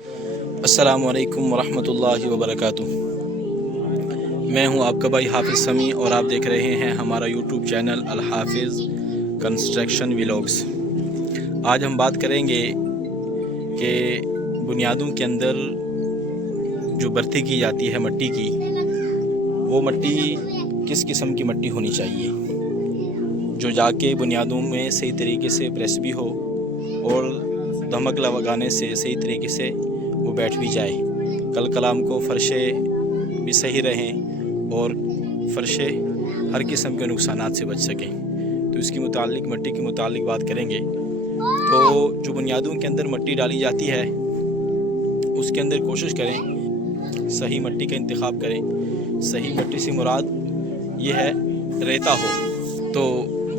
السلام علیکم ورحمۃ اللہ وبرکاتہ۔ میں ہوں آپ کا بھائی حافظ سمیع اور آپ دیکھ رہے ہیں ہمارا یوٹیوب چینل الحافظ کنسٹرکشن ولاگس۔ آج ہم بات کریں گے کہ بنیادوں کے اندر جو بھرتی کی جاتی ہے مٹی کی، وہ مٹی کس قسم کی مٹی ہونی چاہیے جو جا کے بنیادوں میں صحیح طریقے سے پریس بھی ہو اور دھمک لگانے سے صحیح طریقے سے وہ بیٹھ بھی جائے، کل کلام کو فرشیں بھی صحیح رہیں اور فرشیں ہر قسم کے نقصانات سے بچ سکیں۔ تو اس کی متعلق مٹی کے متعلق بات کریں گے۔ تو جو بنیادوں کے اندر مٹی ڈالی جاتی ہے اس کے اندر کوشش کریں صحیح مٹی کا انتخاب کریں۔ صحیح مٹی سے مراد یہ ہے ریتا ہو، تو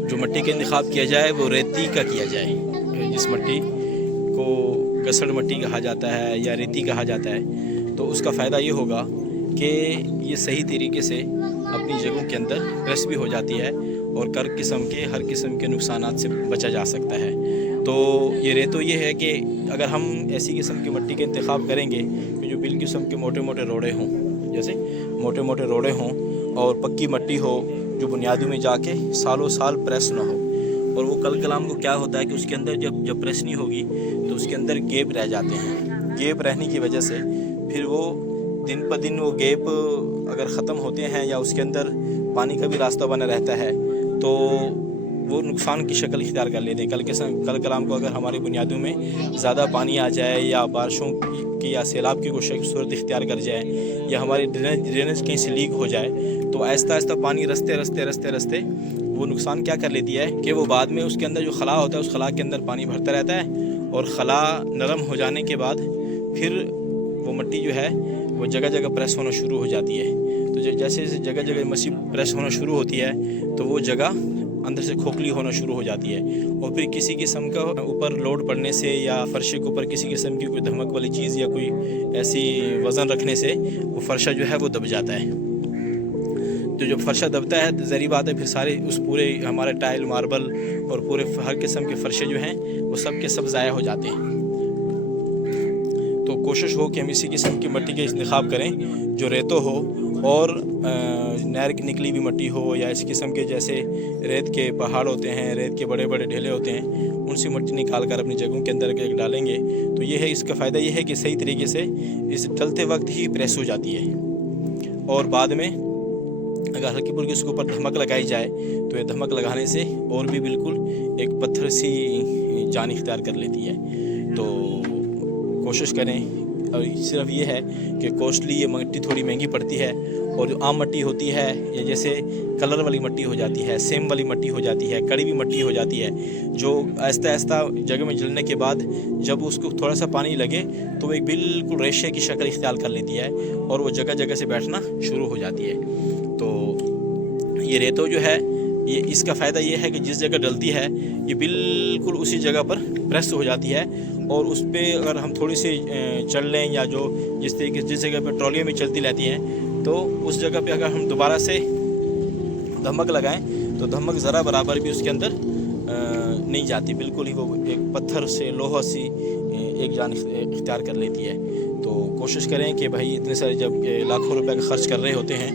جو مٹی کا انتخاب کیا جائے وہ ریتی کا کیا جائے۔ جس مٹی کو گسڑ مٹی کہا جاتا ہے یا ریتی کہا جاتا ہے، تو اس کا فائدہ یہ ہوگا کہ یہ صحیح طریقے سے اپنی جگہوں کے اندر پریس بھی ہو جاتی ہے اور ہر قسم کے نقصانات سے بچا جا سکتا ہے۔ تو یہ ریتو یہ ہے کہ اگر ہم ایسی قسم کی مٹی کا انتخاب کریں گے کہ جو بالقسم کے موٹے موٹے روڑے ہوں، جیسے موٹے موٹے روڑے ہوں اور پکی مٹی ہو جو بنیادوں میں جا کے سالوں سال پریس نہ ہو، اور وہ کل کلام کو کیا ہوتا ہے کہ اس کے اندر جب پریس نہیں ہوگی تو اس کے اندر گیپ رہ جاتے ہیں۔ گیپ رہنے کی وجہ سے پھر وہ دن پہ دن وہ گیپ اگر ختم ہوتے ہیں یا اس کے اندر پانی کا بھی راستہ بنا رہتا ہے تو وہ نقصان کی شکل اختیار کر لیتے ہیں۔ کل کلام کو اگر ہماری بنیادوں میں زیادہ پانی آ جائے یا بارشوں کی یا سیلاب کی کوئی صورت اختیار کر جائے یا ہماری ڈرینیج کہیں سے لیک ہو جائے تو آہستہ آہستہ پانی رستے وہ نقصان کیا کر لیتی ہے کہ وہ بعد میں اس کے اندر جو خلا ہوتا ہے اس خلا کے اندر پانی بھرتا رہتا ہے، اور خلا نرم ہو جانے کے بعد پھر وہ مٹی جو ہے وہ جگہ جگہ پریس ہونا شروع ہو جاتی ہے۔ تو جیسے جگہ جگہ مسی پریس ہونا شروع ہوتی ہے تو وہ جگہ اندر سے کھوکھلی ہونا شروع ہو جاتی ہے، اور پھر کسی قسم کا اوپر لوڈ پڑنے سے یا فرشے کے اوپر کسی قسم کی کوئی دھمک والی چیز یا کوئی ایسی وزن رکھنے سے وہ فرشہ جو ہے وہ دب جاتا ہے۔ تو جب فرشہ دبتا ہے تو ظاہری بات ہے پھر سارے اس پورے ہمارے ٹائل ماربل اور پورے ہر قسم کے فرشے جو ہیں وہ سب کے سب ضائع ہو جاتے ہیں۔ تو کوشش ہو کہ ہم اسی قسم کی مٹی کا انتخاب کریں جو ریتو ہو اور نہر کی نکلی ہوئی مٹی ہو، یا اس قسم کے جیسے ریت کے پہاڑ ہوتے ہیں، ریت کے بڑے بڑے ڈھیلے ہوتے ہیں، ان سے مٹی نکال کر اپنی جگہوں کے اندر ڈالیں گے تو یہ ہے اس کا فائدہ یہ ہے کہ صحیح طریقے سے اس ڈلتے وقت ہی پریس ہو جاتی ہے، اور بعد میں اگر ہلکی پھلکی اس کے اوپر دھمک لگائی جائے تو یہ دھمک لگانے سے اور بھی بالکل ایک پتھر سی جان اختیار کر لیتی ہے۔ تو کوشش کریں، اور صرف یہ ہے کہ کوسٹلی یہ مٹی تھوڑی مہنگی پڑتی ہے، اور جو عام مٹی ہوتی ہے یا جیسے کلر والی مٹی ہو جاتی ہے، سیم والی مٹی ہو جاتی ہے، کڑی ہوئی مٹی ہو جاتی ہے، جو آہستہ آہستہ جگہ میں جلنے کے بعد جب اس کو تھوڑا سا پانی لگے تو وہ ایک بالکل ریشے کی شکل اختیار کر لیتی ہے اور وہ جگہ جگہ سے بیٹھنا شروع ہو جاتی ہے۔ تو یہ ریتو جو ہے اس کا فائدہ یہ ہے کہ جس جگہ ڈلتی ہے یہ بالکل اسی جگہ پر پریس ہو جاتی ہے، اور اس پہ اگر ہم تھوڑی سی چل لیں یا جو جس جگہ پہ ٹرالیاں بھی چلتی رہتی ہیں تو اس جگہ پہ اگر ہم دوبارہ سے دھمک لگائیں تو دھمک ذرا برابر بھی اس کے اندر نہیں جاتی، بالکل ہی وہ ایک پتھر سے لوہا سی ایک جان اختیار کر لیتی ہے۔ تو کوشش کریں کہ بھائی اتنے سارے جب لاکھوں روپے کا خرچ کر رہے ہوتے ہیں،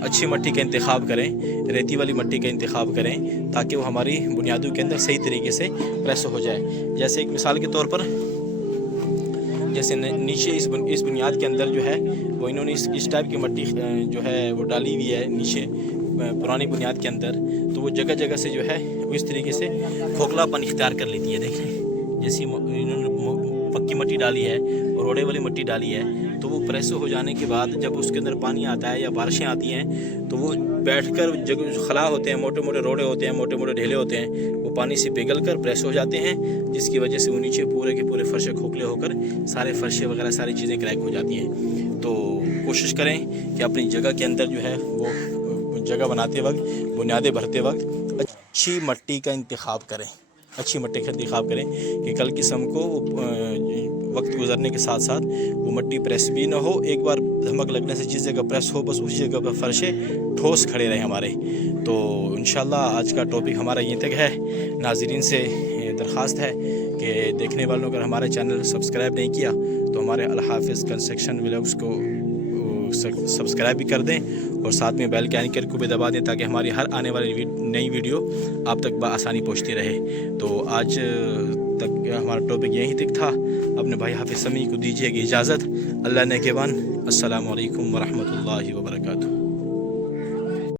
اچھی مٹی کا انتخاب کریں، ریتی والی مٹی کا انتخاب کریں تاکہ وہ ہماری بنیادوں کے اندر صحیح طریقے سے پریس ہو جائے۔ جیسے ایک مثال کے طور پر جیسے نیچے اس بنیاد کے اندر جو ہے وہ انہوں نے اس ٹائپ کی مٹی جو ہے وہ ڈالی ہوئی ہے نیچے پرانی بنیاد کے اندر، تو وہ جگہ جگہ سے جو ہے وہ اس طریقے سے کھوکھلا پن اختیار کر لیتی ہے۔ دیکھیں جیسی انہوں نے پکی مٹی ڈالی ہے اور روڑے والی مٹی ڈالی ہے تو وہ پریس ہو جانے کے بعد جب اس کے اندر پانی آتا ہے یا بارشیں آتی ہیں تو وہ بیٹھ کر جگہ خلا ہوتے ہیں، موٹے موٹے روڑے ہوتے ہیں، موٹے موٹے ڈھیلے ہوتے ہیں، وہ پانی سے پگھل کر پریس ہو جاتے ہیں، جس کی وجہ سے وہ نیچے پورے کے پورے فرشے کھوکھلے ہو کر سارے فرشے وغیرہ ساری چیزیں کریک ہو جاتی ہیں۔ تو کوشش کریں کہ اپنی جگہ کے اندر جو ہے وہ جگہ بناتے وقت، بنیادیں بھرتے وقت اچھی مٹی کا انتخاب کریں، اچھی مٹی کا انتخاب کریں کہ کل قسم کو وقت گزرنے کے ساتھ ساتھ وہ مٹی پریس بھی نہ ہو، ایک بار دھمک لگنے سے جس جگہ پریس ہو بس اسی جگہ پر فرشے ٹھوس کھڑے رہے ہمارے۔ تو انشاءاللہ آج کا ٹاپک ہمارا یہ تک ہے۔ ناظرین سے درخواست ہے کہ دیکھنے والوں اگر ہمارے چینل سبسکرائب نہیں کیا تو ہمارے الحافظ کنسٹرکشن ولاگس کو سبسکرائب بھی کر دیں اور ساتھ میں بیل کے آئیکن کو بھی دبا دیں تاکہ ہماری ہر آنے والی نئی ویڈیو آپ تک بآسانی پہنچتی رہے۔ تو آج تک ہمارا ٹاپک یہیں تک تھا۔ اپنے بھائی حافظ سمیع کو دیجیے گی اجازت۔ اللہ نگہبان۔ السلام علیکم ورحمۃ اللہ وبرکاتہ۔